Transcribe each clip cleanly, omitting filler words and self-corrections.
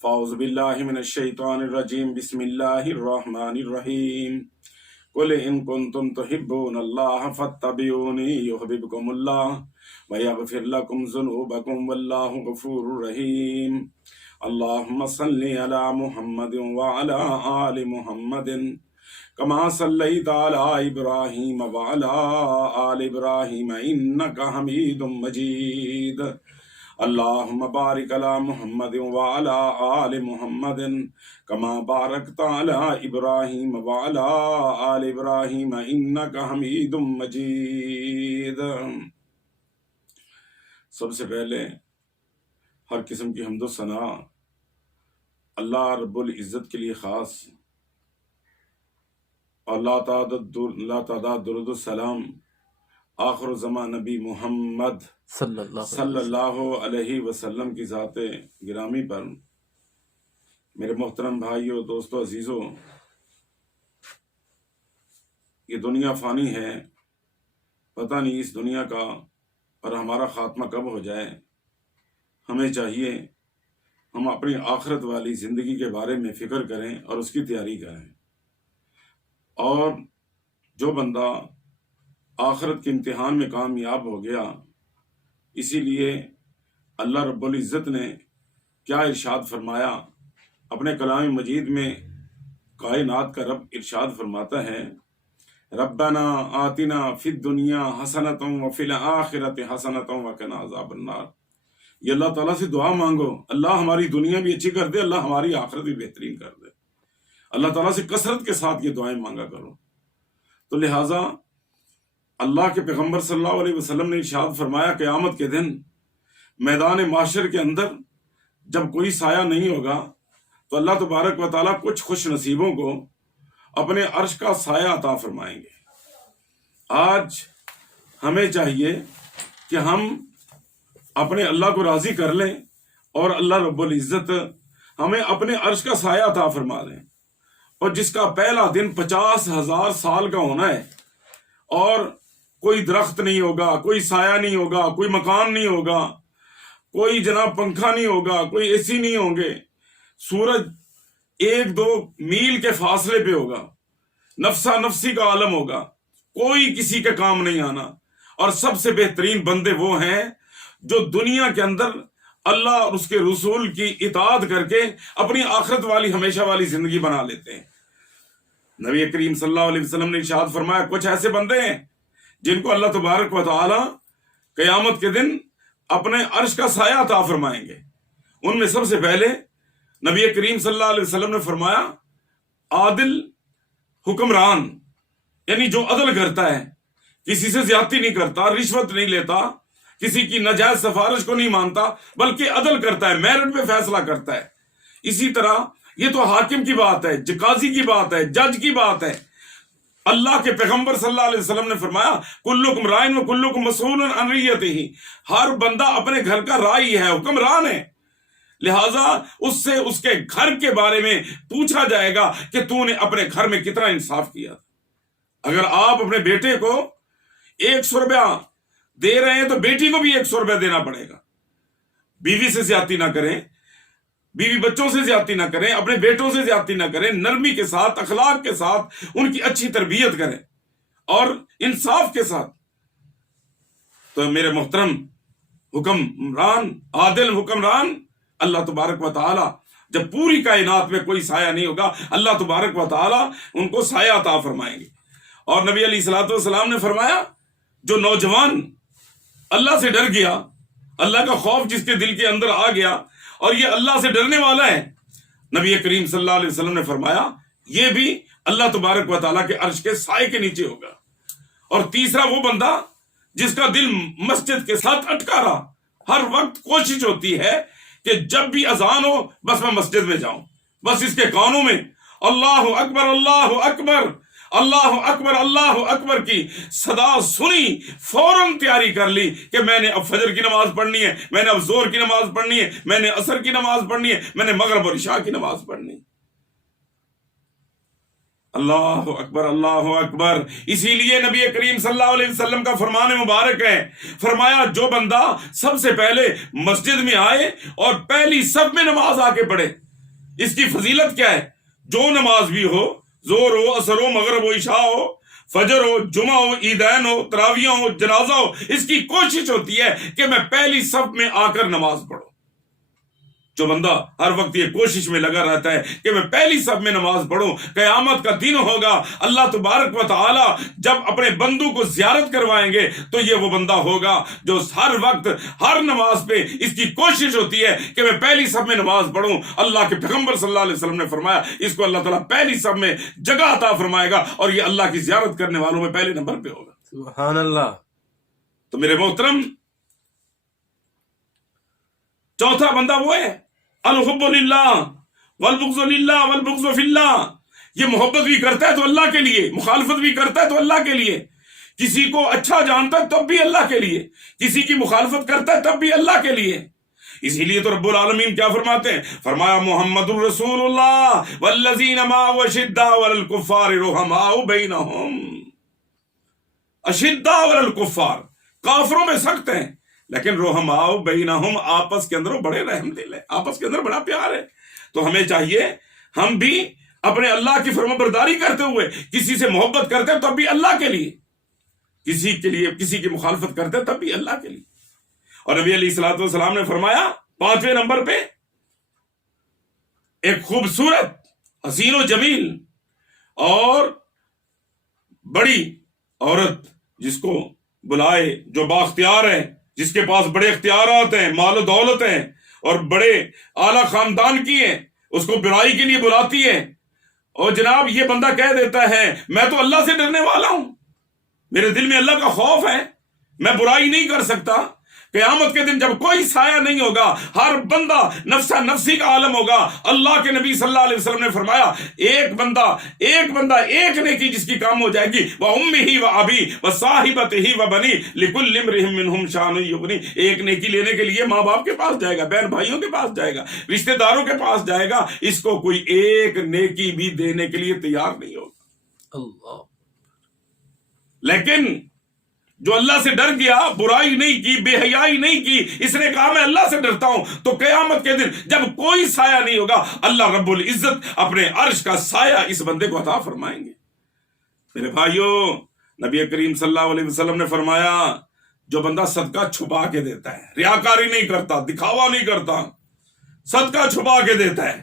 فاعوذ باللہ من الشیطان الرجیم بسم اللہ الرحمن الرحیم قل ان کنتم تحبون اللہ فاتبعونی یحببکم اللہ ویغفر لکم ذنوبکم واللہ غفور رحیم اللہم صلی علی محمد وعلی آل محمد کما صلیت علی ابراہیم وعلی آل ابراہیم انک حمید مجید اللہم بارک علی محمد وعلی آل محمد کما بارکت علی ابراہیم وعلی آل ابراہیم انک حمید مجید۔ سب سے پہلے ہر قسم کی حمد و ثنا اللہ رب العزت کے لیے خاص، اور لا تعداد درود السلام آخر الزمان نبی محمد صلی اللہ علیہ وسلم کی ذات گرامی پر۔ میرے محترم بھائیوں، دوستوں، عزیزوں، یہ دنیا فانی ہے، پتہ نہیں اس دنیا کا اور ہمارا خاتمہ کب ہو جائے۔ ہمیں چاہیے ہم اپنی آخرت والی زندگی کے بارے میں فکر کریں اور اس کی تیاری کریں، اور جو بندہ آخرت کے امتحان میں کامیاب ہو گیا، اسی لیے اللہ رب العزت نے کیا ارشاد فرمایا اپنے کلام مجید میں؟ کائنات کا رب ارشاد فرماتا ہے، ربنا آتنا فی الدنیا حسنۃ وفی الآخرۃ حسنۃ وقنا عذاب النار۔ یہ اللہ تعالیٰ سے دعا مانگو، اللہ ہماری دنیا بھی اچھی کر دے، اللہ ہماری آخرت بھی بہترین کر دے۔ اللہ تعالیٰ سے کثرت کے ساتھ یہ دعائیں مانگا کرو۔ تو لہٰذا اللہ کے پیغمبر صلی اللہ علیہ وسلم نے ارشاد فرمایا، قیامت کے دن میدان معاشر کے اندر جب کوئی سایہ نہیں ہوگا تو اللہ تبارک و تعالیٰ کچھ خوش نصیبوں کو اپنے عرش کا سایہ عطا فرمائیں گے۔ آج ہمیں چاہیے کہ ہم اپنے اللہ کو راضی کر لیں اور اللہ رب العزت ہمیں اپنے عرش کا سایہ عطا فرما دیں، اور جس کا پہلا دن 50,000 سال کا ہونا ہے، اور کوئی درخت نہیں ہوگا، کوئی سایہ نہیں ہوگا، کوئی مکان نہیں ہوگا، کوئی جناب پنکھا نہیں ہوگا، کوئی اے سی نہیں ہوں گے، سورج 1-2 میل کے فاصلے پہ ہوگا، نفسا نفسی کا عالم ہوگا، کوئی کسی کے کام نہیں آنا۔ اور سب سے بہترین بندے وہ ہیں جو دنیا کے اندر اللہ اور اس کے رسول کی اطاعت کر کے اپنی آخرت والی ہمیشہ والی زندگی بنا لیتے ہیں۔ نبی کریم صلی اللہ علیہ وسلم نے ارشاد فرمایا، کچھ ایسے بندے ہیں جن کو اللہ تبارک و تعالی قیامت کے دن اپنے عرش کا سایہ عطا فرمائیں گے۔ ان میں سب سے پہلے نبی کریم صلی اللہ علیہ وسلم نے فرمایا، عادل حکمران، یعنی جو عدل کرتا ہے، کسی سے زیادتی نہیں کرتا، رشوت نہیں لیتا، کسی کی ناجائز سفارش کو نہیں مانتا، بلکہ عدل کرتا ہے، میرٹ پہ فیصلہ کرتا ہے۔ اسی طرح یہ تو حاکم کی بات ہے، قاضی کی بات ہے، جج کی بات ہے۔ اللہ کے پیغمبر صلی اللہ علیہ وسلم نے فرمایا، کلکم رائن و کلکم مسئول عن رعیتہ، ہر بندہ اپنے گھر کا رائی ہے، حکمران ہے، لہٰذا اس سے اس کے گھر کے بارے میں پوچھا جائے گا کہ تو نے اپنے گھر میں کتنا انصاف کیا تھا۔ اگر آپ اپنے بیٹے کو 100 روپیہ دے رہے ہیں تو بیٹی کو بھی 100 روپیہ دینا پڑے گا۔ بیوی سے زیادتی نہ کریں، بیوی بچوں سے زیادتی نہ کریں، اپنے بیٹوں سے زیادتی نہ کریں، نرمی کے ساتھ، اخلاق کے ساتھ ان کی اچھی تربیت کریں اور انصاف کے ساتھ۔ تو میرے محترم حکمران، عادل حکمران، اللہ تبارک و تعالی جب پوری کائنات میں کوئی سایہ نہیں ہوگا، اللہ تبارک و تعالی ان کو سایہ عطا فرمائیں گے۔ اور نبی علیہ الصلوۃ والسلام نے فرمایا، جو نوجوان اللہ سے ڈر گیا، اللہ کا خوف جس کے دل کے اندر آ گیا اور یہ اللہ سے ڈرنے والا ہے، نبی کریم صلی اللہ علیہ وسلم نے فرمایا یہ بھی اللہ تبارک و تعالیٰ کے عرش کے سائے کے نیچے ہوگا۔ اور تیسرا وہ بندہ جس کا دل مسجد کے ساتھ اٹکا رہا، ہر وقت کوشش ہوتی ہے کہ جب بھی اذان ہو بس میں مسجد میں جاؤں، بس اس کے کانوں میں اللہ اکبر اللہ اکبر اللہ اکبر اللہ اکبر کی صدا سنی، فوراً تیاری کر لی کہ میں نے اب فجر کی نماز پڑھنی ہے، میں نے اب زور کی نماز پڑھنی ہے، میں نے عصر کی نماز پڑھنی ہے، میں نے مغرب اور عشاء کی نماز پڑھنی ہے۔ اللہ اکبر اللہ اکبر۔ اسی لیے نبی کریم صلی اللہ علیہ وسلم کا فرمان مبارک ہے، فرمایا جو بندہ سب سے پہلے مسجد میں آئے اور پہلی صف میں نماز آ کے پڑھے، اس کی فضیلت کیا ہے؟ جو نماز بھی ہو، زور ہو، اثر ہو، مغرب ہو، عشاء ہو، فجر ہو، جمعہ ہو، عیدین ہو، تراویح ہو، جنازہ ہو، اس کی کوشش ہوتی ہے کہ میں پہلی صف میں آ کر نماز پڑھوں۔ جو بندہ ہر وقت یہ کوشش میں لگا رہتا ہے کہ میں پہلی صف میں نماز پڑھوں، قیامت کا دن ہوگا، اللہ تبارک و تعالی جب اپنے بندوں کو زیارت کروائیں گے تو یہ وہ بندہ ہوگا جو ہر وقت ہر نماز پہ اس کی کوشش ہوتی ہے کہ میں پہلی صف میں نماز پڑھوں۔ اللہ کے پیغمبر صلی اللہ علیہ وسلم نے فرمایا اس کو اللہ تعالیٰ پہلی صف میں جگہ عطا فرمائے گا اور یہ اللہ کی زیارت کرنے والوں میں پہلے نمبر پہ ہوگا۔ سبحان اللہ۔ تو میرے محترم، چوتھا بندہ وہ ہے الحب للہ والبغض للہ والبغض فی اللہ۔ یہ محبت بھی کرتا ہے تو اللہ کے لیے، مخالفت بھی کرتا ہے تو اللہ کے لیے، کسی کو اچھا جانتا ہے تب بھی اللہ کے لیے، کسی کی مخالفت کرتا ہے تب بھی اللہ کے لیے۔ اسی لیے تو رب العالمین کیا فرماتے ہیں؟ فرمایا محمد الرسول اللہ والذین معہ اشداء علی الکفار رحماء بینہم۔ اشداء علی الکفار، کافروں میں سخت ہیں لیکن رحماء بینہم، آپس کے اندر وہ بڑے رحم دل ہے، آپس کے اندر بڑا پیار ہے۔ تو ہمیں چاہیے ہم بھی اپنے اللہ کی فرما برداری کرتے ہوئے کسی سے محبت کرتے ہیں تب بھی اللہ کے لیے، کسی کے لیے کسی کی مخالفت کرتے ہیں تب بھی اللہ کے لیے۔ اور نبی علیہ الصلوۃ والسلام نے فرمایا 5ویں نمبر پہ ایک خوبصورت، حسین و جمیل اور بڑی عورت جس کو بلائے، جو بااختیار ہے، جس کے پاس بڑے اختیارات ہیں، مال و دولت ہیں اور بڑے اعلیٰ خاندان کی ہیں، اس کو برائی کے لیے بلاتی ہے اور جناب یہ بندہ کہہ دیتا ہے میں تو اللہ سے ڈرنے والا ہوں، میرے دل میں اللہ کا خوف ہے، میں برائی نہیں کر سکتا۔ قیامت کے دن جب کوئی سایہ نہیں ہوگا، ہر بندہ نفسا نفسی کا عالم ہوگا۔ اللہ کے نبی صلی اللہ علیہ وسلم نے فرمایا ایک بندہ ایک نیکی جس کی کام ہو جائے گی، وَأُمِّهِ وَأَبِيهِ وَصَاحِبَتِهِ وَبَنِيهِ لِكُلِّ امْرِئٍ مِّنْهُمْ شَأْنٌ يُغْنِيهِ۔ ایک نیکی لینے کے لیے ماں باپ کے پاس جائے گا، بہن بھائیوں کے پاس جائے گا، رشتہ داروں کے پاس جائے گا، اس کو کوئی ایک نیکی بھی دینے کے لیے تیار نہیں ہوگا۔ اللہ۔ لیکن جو اللہ سے ڈر گیا، برائی نہیں کی، بے حیائی نہیں کی، اس نے کہا میں اللہ سے ڈرتا ہوں، تو قیامت کے دن جب کوئی سایہ نہیں ہوگا، اللہ رب العزت اپنے عرش کا سایہ اس بندے کو عطا فرمائیں گے۔ میرے بھائیوں، نبی کریم صلی اللہ علیہ وسلم نے فرمایا جو بندہ صدقہ چھپا کے دیتا ہے، ریاکاری نہیں کرتا، دکھاوا نہیں کرتا، صدقہ چھپا کے دیتا ہے،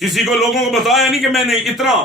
کسی کو لوگوں کو بتایا نہیں کہ میں نے اتنا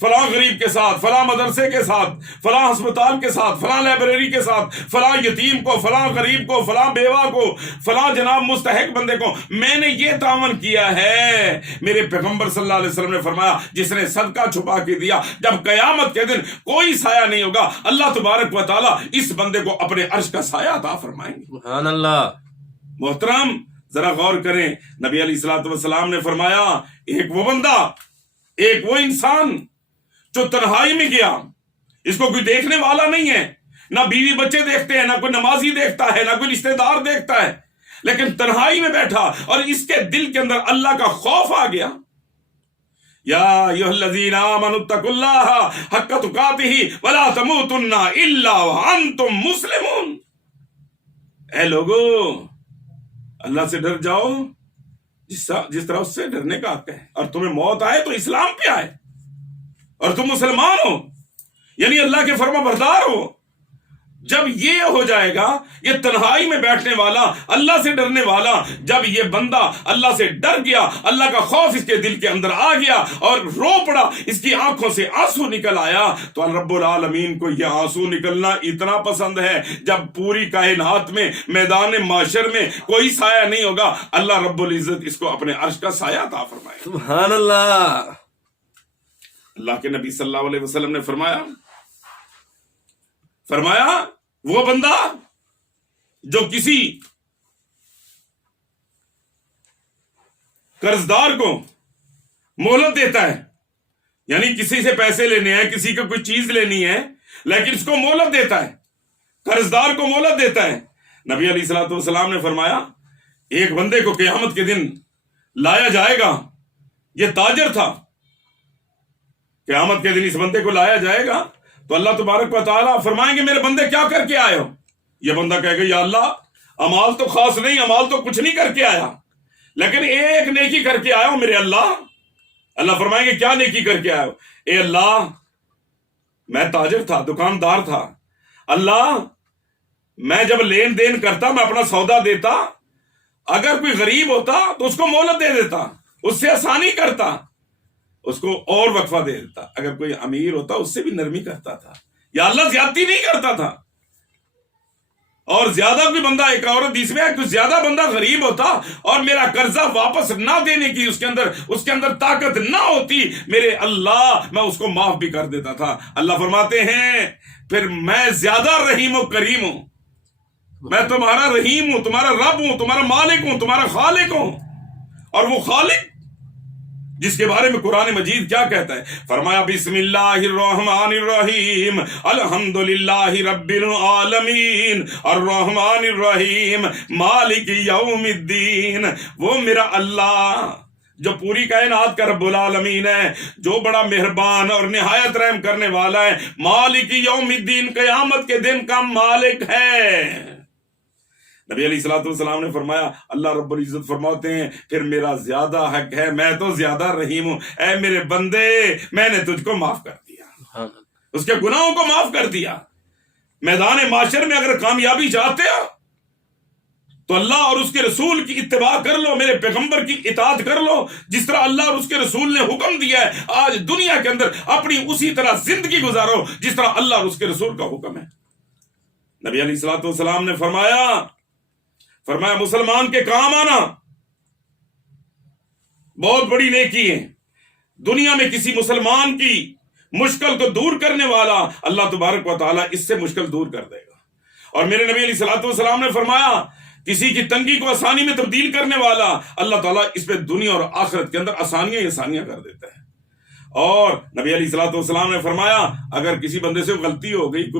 فلاں غریب کے ساتھ، فلاں مدرسے کے ساتھ، فلاں ہسپتال کے ساتھ، فلاں لائبریری کے ساتھ، فلاں یتیم کو، فلاں غریب کو، فلاں بیوہ کو، فلاں جناب مستحق بندے کو میں نے یہ تعاون کیا ہے۔ میرے پیغمبر صلی اللہ علیہ وسلم نے فرمایا جس نے صدقہ چھپا کے دیا، جب قیامت کے دن کوئی سایہ نہیں ہوگا، اللہ تبارک و تعالیٰ اس بندے کو اپنے عرش کا سایہ عطا فرمائیں گے۔ سبحان اللہ۔ محترم ذرا غور کریں، نبی علیہ الصلوۃ والسلام نے فرمایا ایک وہ بندہ، ایک وہ انسان جو تنہائی میں گیا، اس کو کوئی دیکھنے والا نہیں ہے، نہ بیوی بچے دیکھتے ہیں، نہ کوئی نمازی دیکھتا ہے، نہ کوئی رشتہ دار دیکھتا ہے، لیکن تنہائی میں بیٹھا اور اس کے دل کے اندر اللہ کا خوف آ گیا۔ یا ایھا الذین آمنوا اتقوا اللہ حق تقاتہ ولا تموتن الا وانتم مسلمون۔ اے لوگو، اللہ سے ڈر جاؤ جس طرح اس سے ڈرنے کا حق ہے، اور تمہیں موت آئے تو اسلام پہ آئے اور تم مسلمان ہو، یعنی اللہ کے فرما بردار ہو۔ جب یہ ہو جائے گا، یہ تنہائی میں بیٹھنے والا، اللہ سے ڈرنے والا، جب یہ بندہ اللہ سے ڈر گیا، اللہ کا خوف اس کے دل کے اندر آ گیا اور رو پڑا، اس کی آنکھوں سے آنسو نکل آیا، تو رب العالمین کو یہ آنسو نکلنا اتنا پسند ہے، جب پوری کائنات میں میدان معاشر میں کوئی سایہ نہیں ہوگا، اللہ رب العزت اس کو اپنے عرش کا سایہ عطا فرمائے۔ سبحان اللہ۔ اللہ کے نبی صلی اللہ علیہ وسلم نے فرمایا وہ بندہ جو کسی قرضدار کو مہلت دیتا ہے، یعنی کسی سے پیسے لینے ہیں، کسی کو کوئی چیز لینی ہے، لیکن اس کو مہلت دیتا ہے، قرضدار کو مہلت دیتا ہے، نبی علیہ الصلوۃ والسلام نے فرمایا ایک بندے کو قیامت کے دن لایا جائے گا، یہ تاجر تھا، قیامت کے دن اس بندے کو لایا جائے گا تو اللہ تبارک و تعالیٰ فرمائیں گے میرے بندے کیا کر کے آئے ہو؟ یہ بندہ کہے گا یا اللہ امال تو خاص نہیں، امال تو کچھ نہیں کر کے آیا، لیکن ایک نیکی کر کے آیا ہوں میرے اللہ. اللہ فرمائیں گے کیا نیکی کر کے آیا ہو؟ اے اللہ میں تاجر تھا، دکاندار تھا. اللہ میں جب لین دین کرتا، میں اپنا سودا دیتا، اگر کوئی غریب ہوتا تو اس کو مہلت دے دیتا، اس سے آسانی کرتا، اس کو اور وقفہ دے دیتا. اگر کوئی امیر ہوتا اس سے بھی نرمی کرتا تھا. یا اللہ زیادتی نہیں کرتا تھا. اور زیادہ کوئی بندہ، ایک اور حدیث میں کوئی زیادہ بندہ غریب ہوتا اور میرا قرضہ واپس نہ دینے کی اس کے اندر طاقت نہ ہوتی، میرے اللہ میں اس کو معاف بھی کر دیتا تھا. اللہ فرماتے ہیں پھر میں زیادہ رحیم و کریم ہوں. میں تمہارا رحیم ہوں، تمہارا رب ہوں، تمہارا مالک ہوں، تمہارا خالق ہوں. اور وہ خالق جس کے بارے میں قرآن مجید کیا کہتا ہے؟ فرمایا بسم اللہ الرحمن الرحیم الحمدللہ رب العالمین الرحمن الرحیم مالک یوم الدین. وہ میرا اللہ جو پوری کائنات کا رب العالمین ہے، جو بڑا مہربان اور نہایت رحم کرنے والا ہے، مالک یوم الدین قیامت کے دن کا مالک ہے. نبی علیہ الصلوۃ والسلام نے فرمایا، اللہ رب العزت فرماتے ہیں پھر میرا زیادہ حق ہے، میں تو زیادہ رحیم ہوں. اے میرے بندے میں نے تجھ کو معاف کر دیا، اس کے گناہوں کو معاف کر دیا. میدان معاشر میں اگر کامیابی چاہتے ہو تو اللہ اور اس کے رسول کی اتباع کر لو، میرے پیغمبر کی اطاعت کر لو. جس طرح اللہ اور اس کے رسول نے حکم دیا ہے آج دنیا کے اندر اپنی اسی طرح زندگی گزارو جس طرح اللہ اور اس کے رسول کا حکم ہے. نبی علیہ الصلوۃ والسلام نے فرمایا مسلمان کے کام آنا بہت بڑی نیکی ہے. دنیا میں کسی مسلمان کی مشکل کو دور کرنے والا اللہ تبارک و تعالیٰ اس سے مشکل دور کر دے گا. اور میرے نبی علیہ الصلوۃ والسلام نے فرمایا کسی کی تنگی کو آسانی میں تبدیل کرنے والا اللہ تعالیٰ اس پہ دنیا اور آخرت کے اندر آسانیاں ہی آسانیاں کر دیتا ہے. اور نبی علیہ الصلوۃ والسلام نے فرمایا اگر کسی بندے سے غلطی ہو گئی،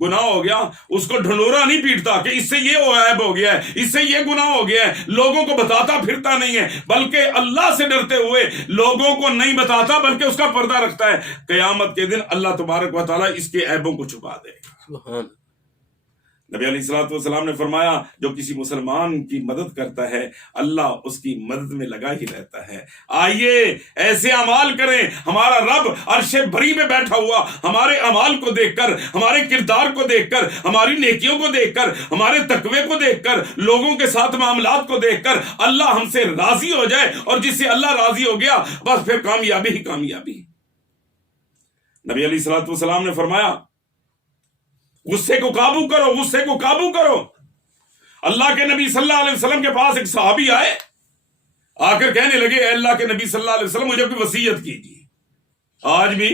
گناہ ہو گیا، اس کو ڈھنڈورا نہیں پیٹتا کہ اس سے یہ عیب ہو گیا ہے، اس سے یہ گناہ ہو گیا ہے، لوگوں کو بتاتا پھرتا نہیں ہے، بلکہ اللہ سے ڈرتے ہوئے لوگوں کو نہیں بتاتا بلکہ اس کا پردہ رکھتا ہے. قیامت کے دن اللہ تبارک و تعالیٰ اس کے عیبوں کو چھپا دے گا. نبی علیہ الصلوۃ والسلام نے فرمایا جو کسی مسلمان کی مدد کرتا ہے اللہ اس کی مدد میں لگا ہی رہتا ہے. آئیے ایسے اعمال کریں. ہمارا رب عرش بری میں بیٹھا ہوا ہمارے اعمال کو دیکھ کر، ہمارے کردار کو دیکھ کر، ہماری نیکیوں کو دیکھ کر، ہمارے تقوی کو دیکھ کر، لوگوں کے ساتھ معاملات کو دیکھ کر اللہ ہم سے راضی ہو جائے. اور جس سے اللہ راضی ہو گیا بس پھر کامیابی ہی کامیابی. نبی علیہ الصلوۃ والسلام نے فرمایا غصے کو قابو کرو، غصے کو قابو کرو. اللہ کے نبی صلی اللہ علیہ وسلم کے پاس ایک صحابی آئے، آ کر کہنے لگے اے اللہ کے نبی صلی اللہ علیہ وسلم مجھے کوئی وصیت کیجیے. آج بھی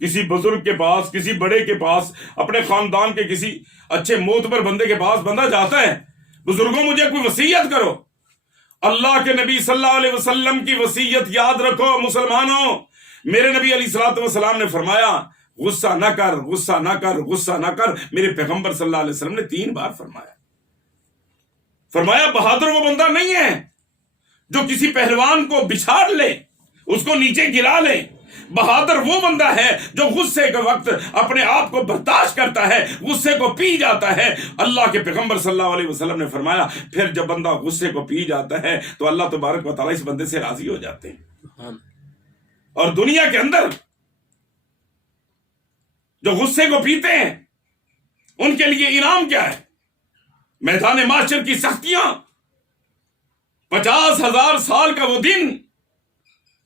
کسی بزرگ کے پاس، کسی بڑے کے پاس، اپنے خاندان کے کسی اچھے معتبر بندے کے پاس بندہ جاتا ہے، بزرگوں مجھے کوئی وصیت کرو. اللہ کے نبی صلی اللہ علیہ وسلم کی وصیت یاد رکھو مسلمانوں. میرے نبی علیہ الصلوۃ والسلام نے فرمایا غصہ نہ کر، غصہ نہ کر، غصہ نہ کر. میرے پیغمبر صلی اللہ علیہ وسلم نے 3 بار فرمایا بہادر وہ بندہ نہیں ہے جو کسی پہلوان کو بچھاڑ لے، اس کو نیچے گرا لے. بہادر وہ بندہ ہے جو غصے کے وقت اپنے آپ کو برداشت کرتا ہے، غصے کو پی جاتا ہے. اللہ کے پیغمبر صلی اللہ علیہ وسلم نے فرمایا پھر جب بندہ غصے کو پی جاتا ہے تو اللہ تبارک و تعالیٰ اس بندے سے راضی ہو جاتے ہیں. اور دنیا کے اندر جو غصے کو پیتے ہیں ان کے لیے انعام کیا ہے؟ میدان معاشر کی سختیاں. 50,000 سال کا وہ دن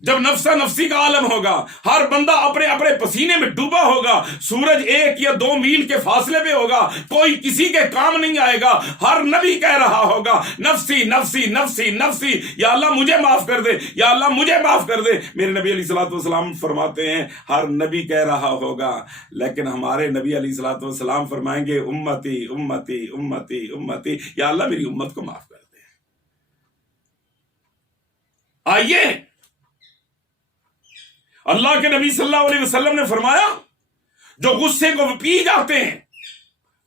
جب نفسا نفسی کا عالم ہوگا، ہر بندہ اپنے اپنے پسینے میں ڈوبا ہوگا، سورج 1 یا 2 میل کے فاصلے پہ ہوگا، کوئی کسی کے کام نہیں آئے گا. ہر نبی کہہ رہا ہوگا نفسی نفسی نفسی نفسی، یا اللہ مجھے معاف کر دے، یا اللہ مجھے معاف کر دے. میرے نبی علیہ الصلوۃ والسلام فرماتے ہیں ہر نبی کہہ رہا ہوگا، لیکن ہمارے نبی علیہ الصلوۃ والسلام فرمائیں گے امتی امتی امتی امتی، یا اللہ میری امت کو معاف کر دے. آئیے اللہ کے نبی صلی اللہ علیہ وسلم نے فرمایا جو غصے کو پی جاتے ہیں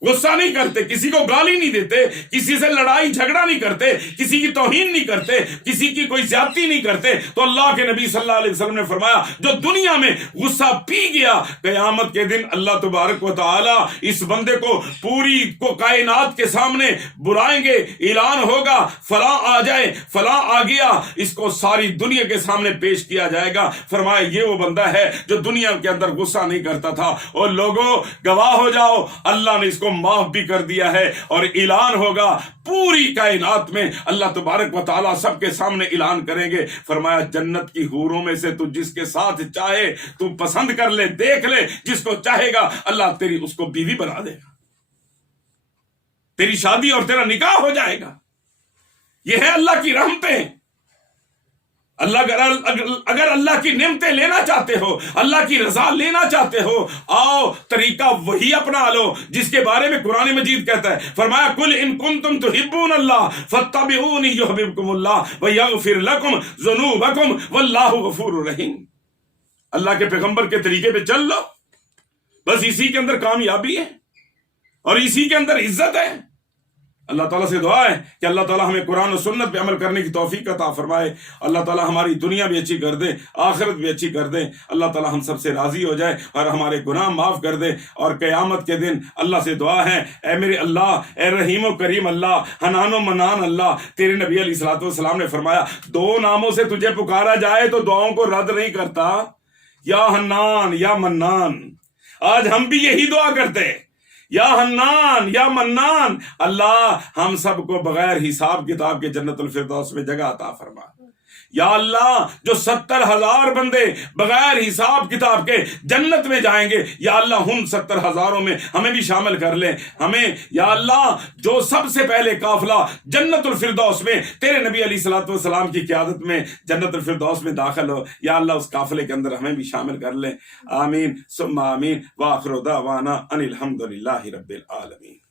غصہ نہیں کرتے، کسی کو گالی نہیں دیتے، کسی سے لڑائی جھگڑا نہیں کرتے، کسی کی توہین نہیں کرتے، کسی کی کوئی زیادتی نہیں کرتے، تو اللہ کے نبی صلی اللہ علیہ وسلم نے فرمایا جو دنیا میں غصہ پی گیا، قیامت کے دن اللہ تبارک و تعالی اس بندے کو پوری کو کائنات کے سامنے بلائیں گے، اعلان ہوگا فلاں آ جائے، فلاں آ گیا، اس کو ساری دنیا کے سامنے پیش کیا جائے گا، فرمایا یہ وہ بندہ ہے جو دنیا کے اندر غصہ نہیں کرتا تھا، اور لوگوں گواہ ہو جاؤ اللہ نے اس کو معاف بھی کر دیا ہے، اور اعلان ہوگا پوری کائنات میں، اللہ تبارک و تعالیٰ سب کے سامنے اعلان کریں گے، فرمایا جنت کی حوروں میں سے تو جس کے ساتھ چاہے تو پسند کر لے، دیکھ لے، جس کو چاہے گا اللہ تیری اس کو بیوی بنا دے گا، تیری شادی اور تیرا نکاح ہو جائے گا۔ یہ ہے اللہ کی رحمتیں۔ اگر اللہ کی نعمتیں لینا چاہتے ہو، اللہ کی رضا لینا چاہتے ہو، آؤ طریقہ وہی اپنا لو جس کے بارے میں قرآن مجید کہتا ہے، فرمایا قل ان کنتم تحبون اللہ فاتبعونی یحببکم اللہ ویغفر لکم ذنوبکم واللہ غفور رحیم۔ اللہ کے پیغمبر کے طریقے پہ چل لو، بس اسی کے اندر کامیابی ہے اور اسی کے اندر عزت ہے۔ اللہ تعالیٰ سے دعا ہے کہ اللہ تعالیٰ ہمیں قرآن و سنت پہ عمل کرنے کی توفیق عطا فرمائے، اللہ تعالیٰ ہماری دنیا بھی اچھی کر دے، آخرت بھی اچھی کر دے، اللہ تعالیٰ ہم سب سے راضی ہو جائے اور ہمارے گناہ معاف کر دے، اور قیامت کے دن اللہ سے دعا ہے اے میرے اللہ، اے رحیم و کریم اللہ، حنان و منان اللہ، تیرے نبی علیہ الصلوۃ والسلام نے فرمایا دو ناموں سے تجھے پکارا جائے تو دعاؤں کو رد نہیں کرتا، یا حنان یا منان۔ آج ہم بھی یہی دعا کرتے ہیں، یا حنان یا منان، اللہ ہم سب کو بغیر حساب کتاب کے جنت الفردوس میں جگہ عطا فرما۔ یا اللہ جو 70,000 بندے بغیر حساب کتاب کے جنت میں جائیں گے، یا اللہ ان 70,000 میں ہمیں بھی شامل کر لیں، ہمیں یا اللہ جو سب سے پہلے قافلہ جنت الفردوس میں تیرے نبی علیہ الصلوۃ والسلام کی قیادت میں جنت الفردوس میں داخل ہو، یا اللہ اس قافلے کے اندر ہمیں بھی شامل کر لیں، آمین ثم آمین، وآخر دعوانا ان الحمد للہ رب العالمین۔